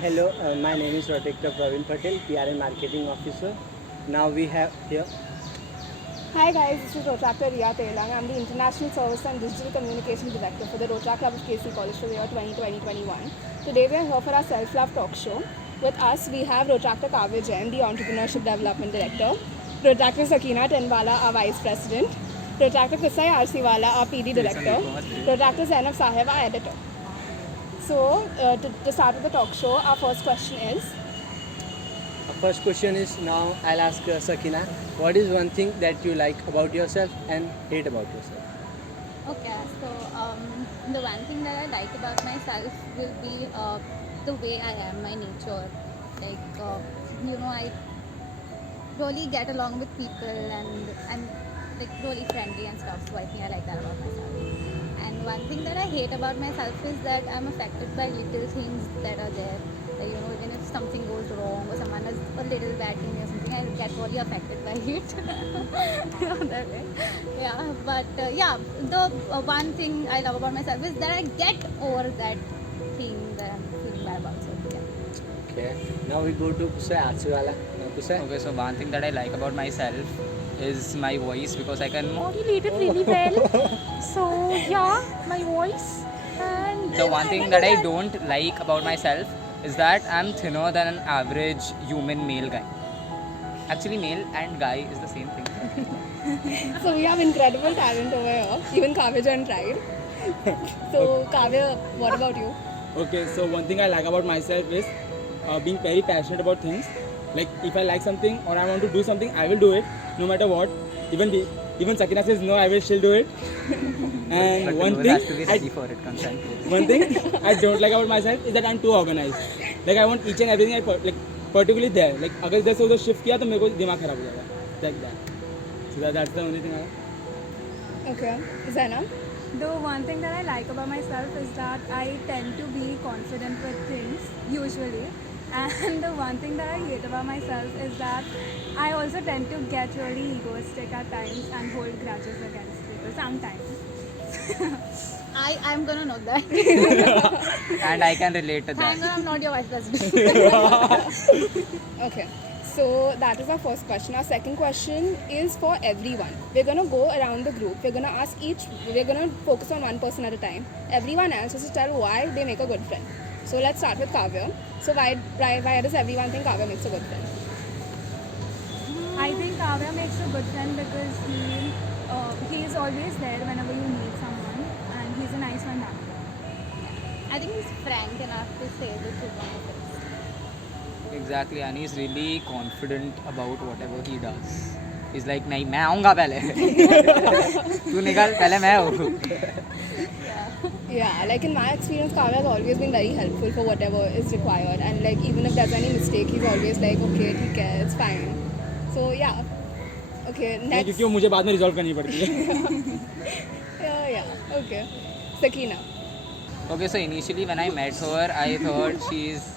Hello, my name is Dr. Praveen Patel, PR and Marketing Officer. Now we have here. Hi guys, this is Rotractor Riya Telang. I'm the International Service and Digital Communication Director for the Rotra Club of KC College for the year 2020-21. Today we are here for our Self-Love Talk Show. With us we have Rotractor Kavya Jain, the Entrepreneurship Development Director, Rotractor Sakina Tenwala, our Vice President, Rotractor Kusai Arsiwala, our PD Director, Rotractor Zainab Sahib, our Editor. So, to start with the talk show, our first question is, Our first question is now I'll ask Sakina. What is one thing that you like about yourself and hate about yourself? Okay, so the one thing that I like about myself will be the way I am, my nature. Like, I really get along with people and I'm like really friendly and stuff. So I think I like that about myself. And one thing that I hate about myself is that I'm affected by little things that are there. Like, even if something goes wrong or someone does a little bad thing or something, I get really affected by it. That way. Yeah, but the one thing I love about myself is that I get over that thing that I'm feeling bad about. So yeah. Okay. Now we go to Kusai Arsiwala. Kusai. Okay, so one thing that I like about myself is my voice because I can modulate it really well. So yeah, my voice. And the one thing that I don't like about myself is that I'm thinner than an average human male guy. Actually, male and guy is the same thing. so we have incredible talent over here. Even Kavya Jain tried. So Kavya, what about you? Okay, so one thing I like about myself is being very passionate about things. Like if I like something or I want to do something, I will do it no matter what. Even Sakina says no, I will still do it. And But one the thing has to be ready for it constantly. one thing I don't like about myself is that I'm too organized. Like I want each and everything like particularly there. Like अगर इधर से उधर shift किया तो मेरे को दिमाग खराब हो जाएगा. Like that. So that's the only thing I like. Okay, Zainab. The one thing that I like about myself is that I tend to be confident with things, usually. And the one thing that I hate about myself is that I also tend to get really egoistic at times and hold grudges against people sometimes. I'm gonna know that. And I can relate to Thank God that. I'm not your vice president. Okay, so that is our first question. Our second question is for everyone. We're gonna go around the group. We're gonna focus on one person at a time. Everyone else has to tell why they make a good friend. So let's start with Kavya. So why does everyone think Kavya makes a good friend? I think Kavya makes a good friend because he is always there whenever you need someone, and he's a nice one that way. I think he's frank enough to say the truth on the face. Exactly, and he's really confident about whatever he does. He's like, नहीं मैं आऊँगा पहले. तू निकल पहले मैं हूँ. Yeah, like in my experience, Kavya has always been very helpful for whatever is required, and like even if there's any mistake, he's always like, okay, ठीक है, it's fine. So yeah, okay, नहीं, next. क्योंकि वो मुझे बाद में resolve करनी पड़ती है. Yeah, okay. Sakina. Okay, so initially when I met her, I thought she's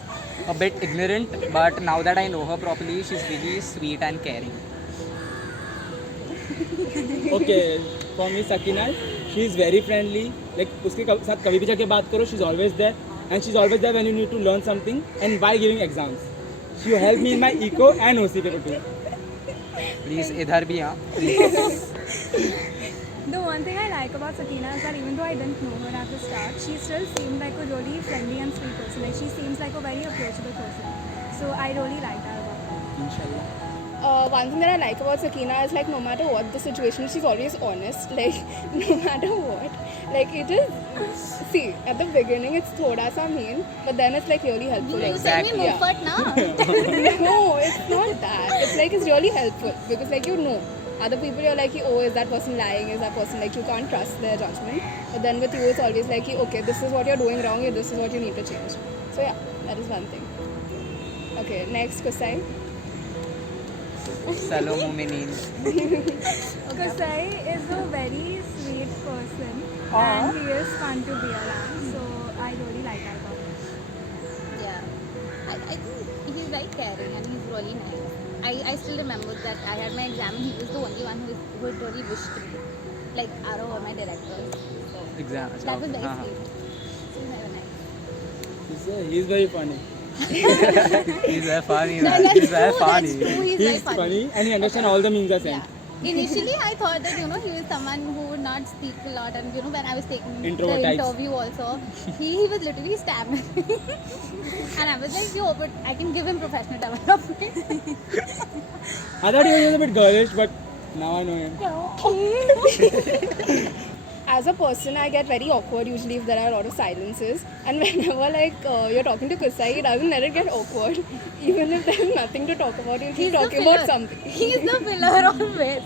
a bit ignorant, but now that I know her properly, she's really sweet and caring. Okay, for me Sakina, she is very friendly. Like उसके साथ कभी भी जाके बात करो, she's always there, and she's always there when you need to learn something and while giving exams. She helped me in my eco and OC paper too. Please, इधर भी हाँ. The one thing I like about Sakina is that even though I didn't know her at the start, she still seemed like a really friendly and sweet person. Like she seems like a very approachable person. So I really like that about her. Inshallah. One thing that I like about Sakina is like no matter what the situation, she's always honest. Like no matter what, like it is. See, at the beginning it's thoda sa mean, but then it's like really helpful. You Like, send me yeah. Mufat now. No, it's not that. It's like it's really helpful because like you know, other people you're like, oh, is that person lying? Is that person like you can't trust their judgment? But then with you it's always like, okay, this is what you're doing wrong. This is what you need to change. So yeah, that is one thing. Okay, next Kusai. Salom Muminin. Kusai is a very sweet person and he is fun to be around. So I really like that about him. Yeah. I think he's very caring and he's really nice. I still remember that I had my exam and he was the only one who had really wished to me. Like out of all my directors. So Exam. that was very हाँ, हाँ. sweet. So he's very nice. He's very funny. He's very funny, man. That's He's very true, funny. That's true. He's He's very funny and he understands all the memes I sent. Yeah. Initially, I thought that he was someone who would not speak a lot, and when I was taking the Introvert types. interview also, he was literally stammering, and I was like, yo, but I can give him professional development. I thought he was a bit girlish, but now I know him. As a person, I get very awkward usually if there are a lot of silences. And whenever you're talking to Kusai, he doesn't let it get awkward. Even if there's nothing to talk about, he'll keep the talking about filler. something. He's the filler always.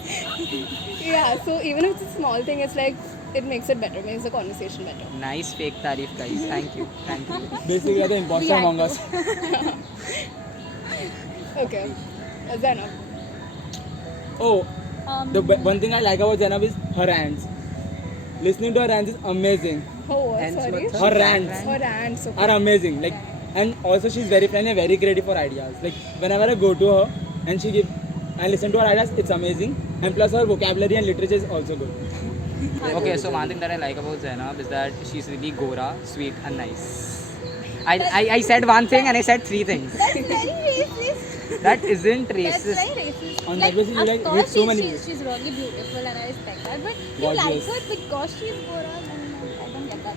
Yeah, so even if it's a small thing, it's like it makes it better, makes the conversation better. Nice fake tarif, guys. Thank you. Thank you. Basically, you're the imposter among us. Okay, Zainab. Oh, the one thing I like about Zainab is her rants. Listening to her rants is amazing. Oh, what? And Sorry. what's Her rants Her rants. Okay. are amazing. Like, and also she's very friendly and very creative for ideas. Like, whenever I go to her and I listen to her ideas, it's amazing. And plus her vocabulary and literature is also good. Okay, so one thing that I like about Zainab is that she's really Gora, sweet, and nice. I said one thing and I said three things. That's very racist. That isn't That's racist. very racist. On that basis, you of like course, hit so many she's really beautiful, and I respect that. But you like Gorgeous. her because she's Gora, and I don't get that.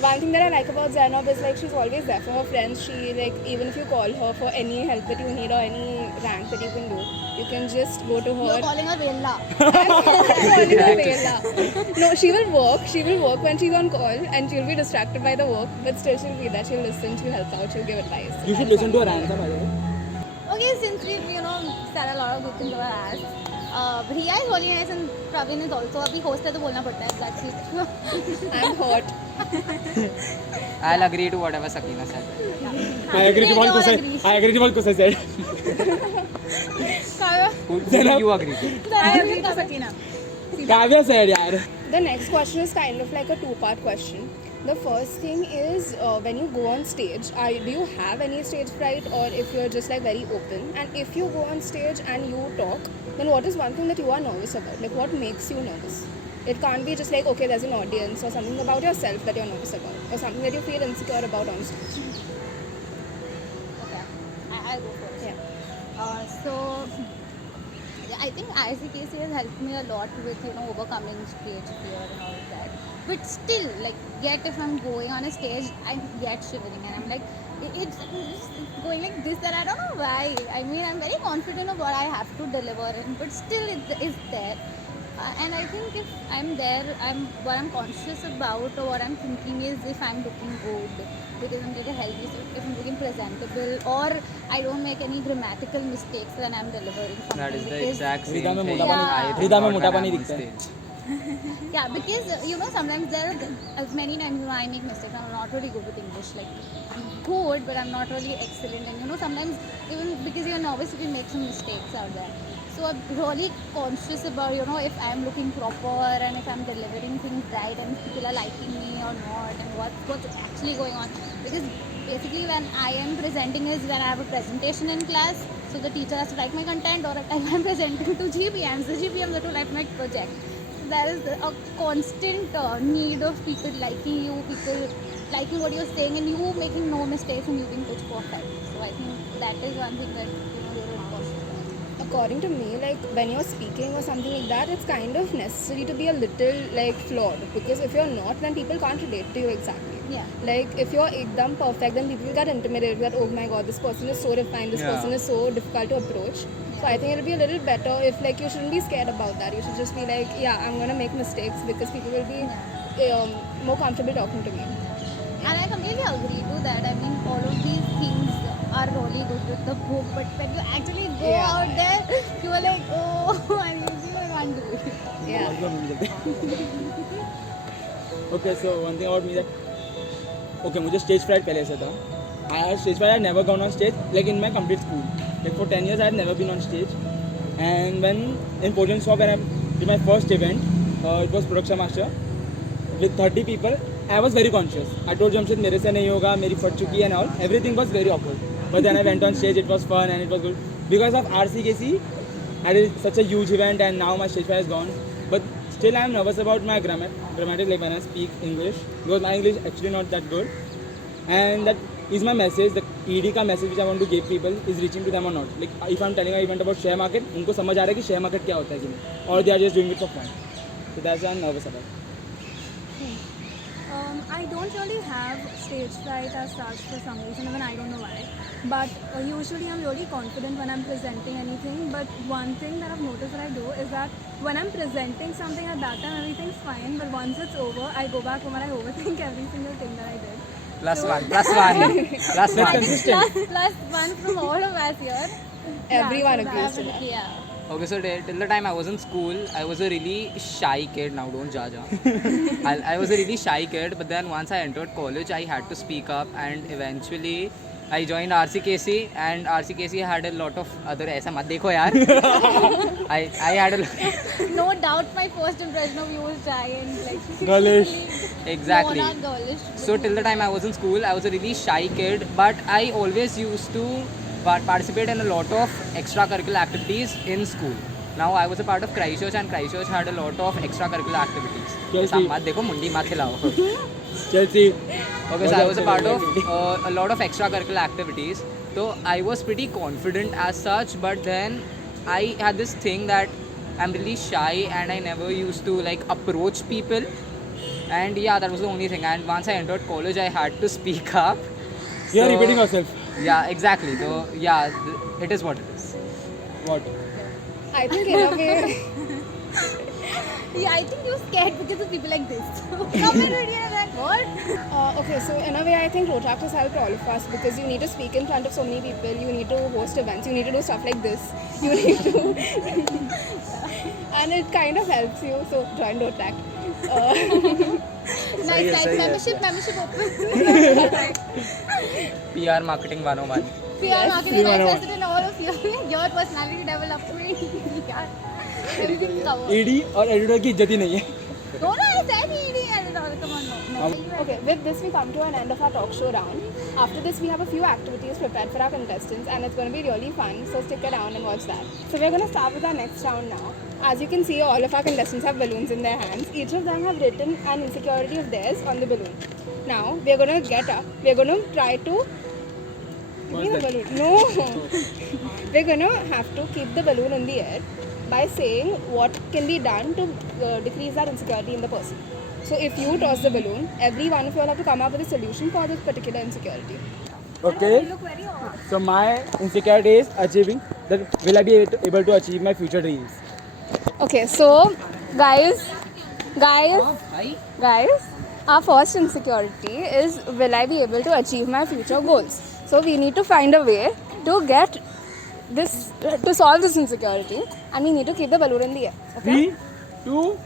One thing that I like about Zainab is she's always there for her friends. She even if you call her for any help that you need or any rank that you can do, you can just go to her. You're calling her Vella. Calling her Vela. No, she will work. She will work when she's on call, and she'll be distracted by the work. But still, she'll be there. She'll listen. She'll help out. She'll give advice. You should listen to her rants, by the way. Okay, since we've said a lot of good things about us, Riya is really nice and Praveen is also. अभी host है तो बोलना पड़ता है. That's it. I'm hot. I'll agree to whatever Sakina said. I agree to what Kusai said. Who do you agree to? I agree to Sakina. Kavya said, yaar. The next question is kind of like a two-part question. The first thing is when you go on stage, do you have any stage fright, or if you're just very open? And if you go on stage and you talk, then what is one thing that you are nervous about? Like what makes you nervous? It can't be just okay, there's an audience, or something about yourself that you're nervous about, or something that you feel insecure about on stage. Okay, I'll go first. Yeah. So I think ICKC has helped me a lot with overcoming stage fear and all of that. But still, yet if I'm going on a stage, I get shivering, and I'm like, it's going like this, and I don't know why. I mean, I'm very confident of what I have to deliver, but still, it's there. And I think if I'm there, what I'm conscious about or what I'm thinking is if I'm looking good, because I'm really healthy, so if I'm looking presentable, or I don't make any grammatical mistakes when I'm delivering something. That is the because- exact same Rida mein thing. mota pani- I Yeah. think Rida mein about mota when pani I'm on dikhta hai. stage. Yeah, because sometimes many times I make mistakes. I'm not really good with English. I'm good, but I'm not really excellent. And sometimes even because you're nervous, you can make some mistakes out there. So I'm really conscious about if I'm looking proper and if I'm delivering things right and people are liking me or not, and what's actually going on. Because basically when I am presenting is when I have a presentation in class. So the teacher has to write my content, or if I'm presenting to GPMs, the GPMs have to write my project. There is a constant need of people liking you, people liking what you're saying, and you making no mistakes and you being pitch perfect. So I think that is one thing that you're important. According to me, when you're speaking or something like that, it's kind of necessary to be a little flawed, because if you're not, then people can't relate to you exactly. Yeah. If you're ekdam perfect, then people get intimidated that, oh my god, this person is so refined, this Yeah. person is so difficult to approach. So I think it'll be a little better if you shouldn't be scared about that. You should just be yeah, I'm gonna make mistakes, because people will be more comfortable talking to me. And I completely agree to that. I mean, all of these things are really good with the book, but when you actually go Yeah. out there, you are like, oh, I can't do it. Yeah. Okay, so one thing about me that मुझे stage fright पहले से था. I had stage fright. I had never gone on stage in my complete school. For 10 years I had never been on stage. And when in Portland Swap, when I did my first event, it was Production Master with 30 people. I was very conscious. I told Jamshid मेरे से नहीं होगा, मेरी फट चुकी है and all. Everything was very awkward. But then I went on stage. It was fun and it was good. Because of RCKC, I did such a huge event and now my stage fright is gone. But Still, I'm nervous about my grammatic, like when I speak English, because my English actually not that good. And that is my message. The ED का message which I want to give people is reaching to them or not. Like if I'm telling an event about share market, उनको समझ आ रहा है कि share market क्या होता है कि नहीं, or they are just doing it for fun. So that's what I'm nervous about. I don't really have stage fright as such for some reason, even I don't know why. But usually I'm really confident when I'm presenting anything. But one thing that I've noticed that I do is that when I'm presenting something at that time, everything's fine. But once it's over, I go back home and I overthink every single thing that I did. Plus one. Plus one. Plus one. Plus one from all of us here. Everyone so agrees to that. Yeah. Okay, so till the time I was in school, I was a really shy kid. Now don't judge. I was a really shy kid, but then once I entered college, I had to speak up, and eventually I joined RCKC, and RCKC had a lot of other. ऐसा मत देखो यार. I had a No doubt my first impression of you was shy and like Girlish. exactly. No, not girlish. So till the time I was in school, I was a really shy kid, but I always used to participate in a lot of extracurricular activities in school. Now I was a part of Christchurch, and Christchurch had a lot of extracurricular activities. Chelsea. ऐसा मत देखो मुंडी मत हिलाओ. Chelsea. Okay, so I was a part of a lot of extracurricular activities. So I was pretty confident as such, but then I had this thing that I'm really shy and I never used to like approach people. And yeah, that was the only thing. And once I entered college, I had to speak up. You are So- repeating yourself. Yeah, exactly. So yeah, it is what it is. What? I think in a way, Yeah, I think you're scared because of people like this. Come in already and like, what? okay, so in a way, I think Rotaract has helped all of us because you need to speak in front of so many people, you need to host events, you need to do stuff like this, you need to, and it kind of helps you. So join Rotaract. Nice, nice. Membership open. PR marketing 101. PR marketing vice president and all of you. Your personality development. Yeah. Everything covered. ED और editor की इज्जत ही नहीं है. No, no, I said ED and all. Come on, no. Okay, with this we come to an end of our talk show round. After this we have a few activities prepared for our contestants and it's going to be really fun, so stick around and watch that. So we're going to start with our next round now. As you can see, all of our contestants have balloons in their hands. Each of them have written an insecurity of theirs on the balloon. Now we're going to get up, we're going to try to give me the balloon. No, we're going to have to keep the balloon in the air by saying what can be done to decrease that insecurity in the person. So if you toss the balloon, every one of you all have to come up with a solution for this particular insecurity. Okay. You look very odd. So my insecurity is achieving that. Will I be able to achieve my future dreams? Okay, so guys, our first insecurity is will I be able to achieve my future goals? So we need to find a way to get this, to solve this insecurity, and we need to keep the balloon in the air. Okay? 3, 2,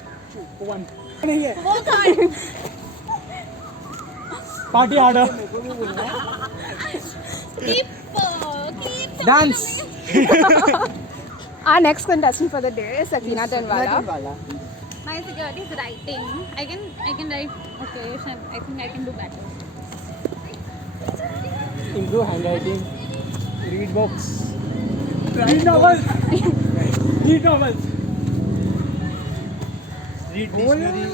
1. Party harder. Keep Dance. Our next contestant for the day is Sakina Tanwala. My insecurity is writing. I can write. Okay, so I think I can do better. Improve handwriting. Read books. Read novels. Read novels. Read dictionary.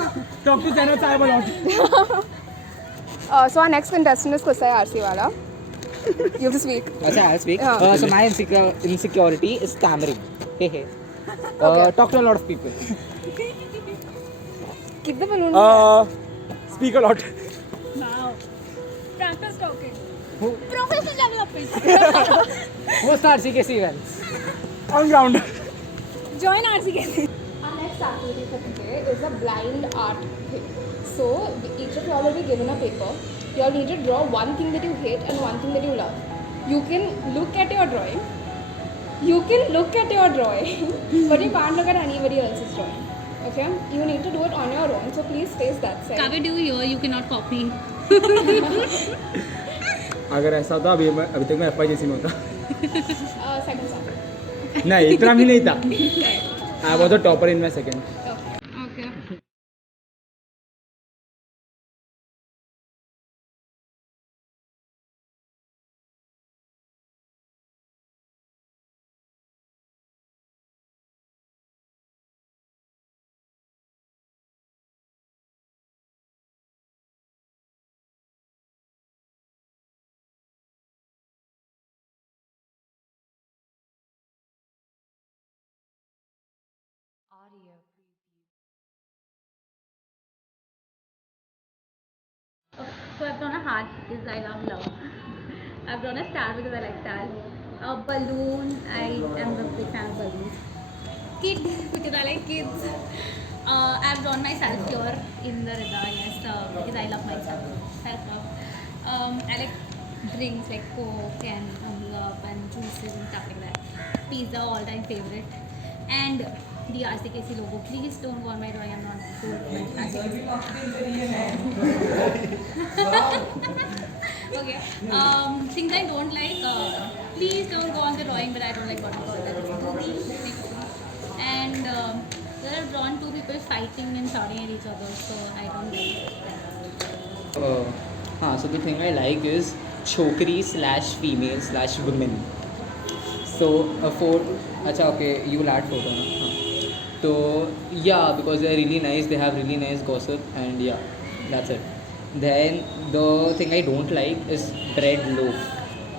Talk to Janet Saib a lot. So our next contestant is Kusai Arsiwala. You have to speak. Okay, I'll speak. Yeah. So my insecurity is stammering. Hey. Okay. Talk to a lot of people. Keep the balloon in the air. Speak a lot. Now, practice talking. Professional development. Host RCKC events. On ground. Join RCKC. Our next activity for today is a blind art thing. So each of you all will be given a paper. You all need to draw one thing that you hate and one thing that you love. You can look at your drawing. But you can't look at anybody else's drawing. Okay? You need to do it on your own. So please face that side. Kavya, do here. You cannot copy. अगर ऐसा होता अभी तक मैं FYJC में होता. Second side. नहीं इतना भी नहीं था. I was a topper in my second. So I've drawn a heart because I love love. I've drawn a star because I like stars. A balloon, I am a big fan of balloons. Kid because I like kids. I've drawn myself here in the Rida, yes, because I love myself. Self-love. I like drinks like Coke and love and juices and stuff like that. Pizza, all-time favorite. And the RCKC logo. Please don't go on my drawing. I'm not good with RCKC. Okay. Things I don't like. Please don't go on the drawing, but I don't like bottom color. That is movie. And there are drawn two people fighting and shouting at each other, so I don't like that. So the thing I like is chokri / female / women. So okay, you will add photo. So yeah, because they're really nice, they have really nice gossip, and yeah, that's it. Then the thing I don't like is bread loaf.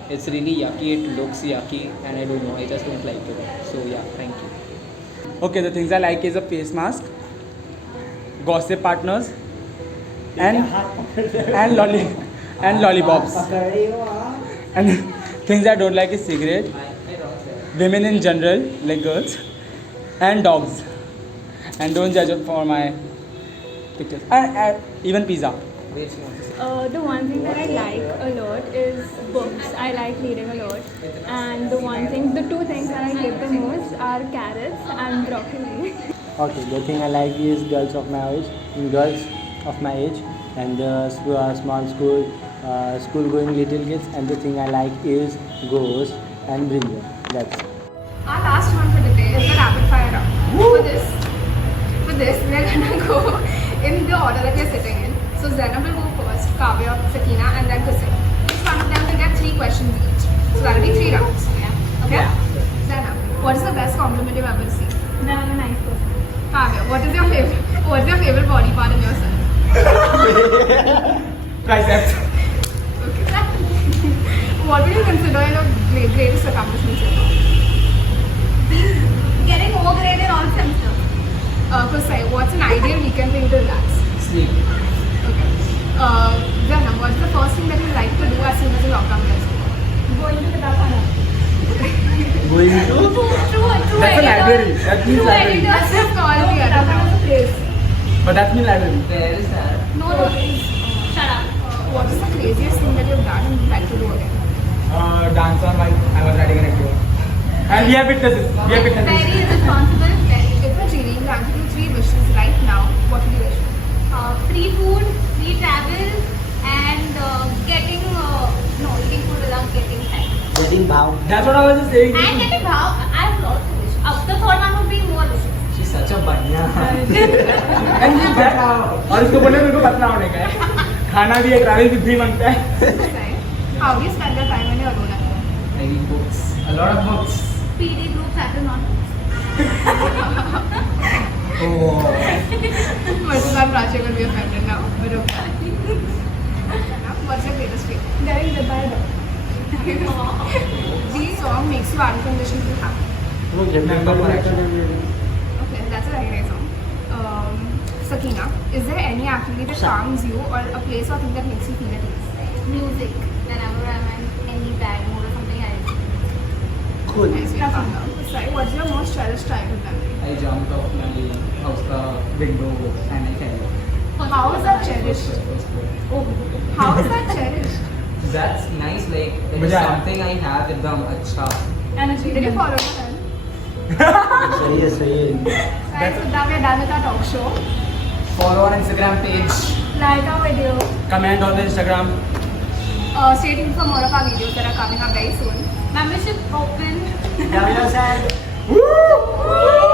It's really yucky, it looks yucky, and I don't know, I just don't like it. So yeah, thank you. Okay, the things I like is a face mask, gossip partners, and lollipops. And things I don't like is cigarette, women in general, like girls, and dogs. And don't judge it for my pictures. And even pizza. The one thing that I like a lot is books. I like reading a lot. And the two things that I hate the most are carrots and broccoli. Okay, the thing I like is girls of my age, and small school going little kids. And the thing I like is ghost and brinjal. That's it. Our last one for the day is the rapid fire round. For this, we're gonna go in the order that we're sitting in. So Zainab will go first, Kavya, Sakina, and then Kusik. Each one of them will get 3 questions each. So that will be 3 rounds. Okay? Yeah. Zainab, what is the best compliment you've ever received? Then I'm a nice person. Kavya, what's your favorite body part in yourself? Triceps. Okay. What would you consider your greatest accomplishment so far? Getting O grade in all semesters. Kusai, what's an ideal weekend for you to relax? Sleep. Okay. Zainab, what's the first thing that you like to do as soon as the lockdown gets over? Going to Kitabkhana. True. That's a library. That means library. That's just called the other Kitabkhana is a place. But that means library. Where is that? No, shut up. What is the craziest thing that you've done and you'd like to do again? Dance on while I was riding an actor. And we have witnesses. Very irresponsible. If a genie granted you 3 wishes right now, what would you wish for? Free food, free travel, and getting eating food without getting fat. That's what I was just saying. And getting bhav. I have lots of wishes. The third one would be more wishes. She's such a banya. And with that, और इसको बोले मेरे को पतला होने का है. खाना भी है, ट्रैवल भी फ्री मांगता है. Right? How do you spend your time when you're alone at home? I read books. A lot of books. PD group, that is not. Martha Prachi will be offended now, but okay. What's your greatest fear? Getting hit by a dog. The song makes you unconditionally happy. Okay, that's a very nice song. Sakina, is there any activity that calms you or a place or thing that makes you feel at ease? Music. Whenever I'm in any bad mood or something, I listen. Cool. Nice, we'll calm down. Sai, what's your most cherished childhood memory? I jumped off my house window and I fell. How is that cherished? Oh, How is that cherished? That's nice, like it is Mujha- something I have with them. Acha. Energy. Did you follow that? सही है. Guys, with that, we're done with our talk show. Follow our Instagram page. Like our video. Comment on the Instagram. Stay tuned for more of our videos that are coming up very soon. membership open. Woo! Woo!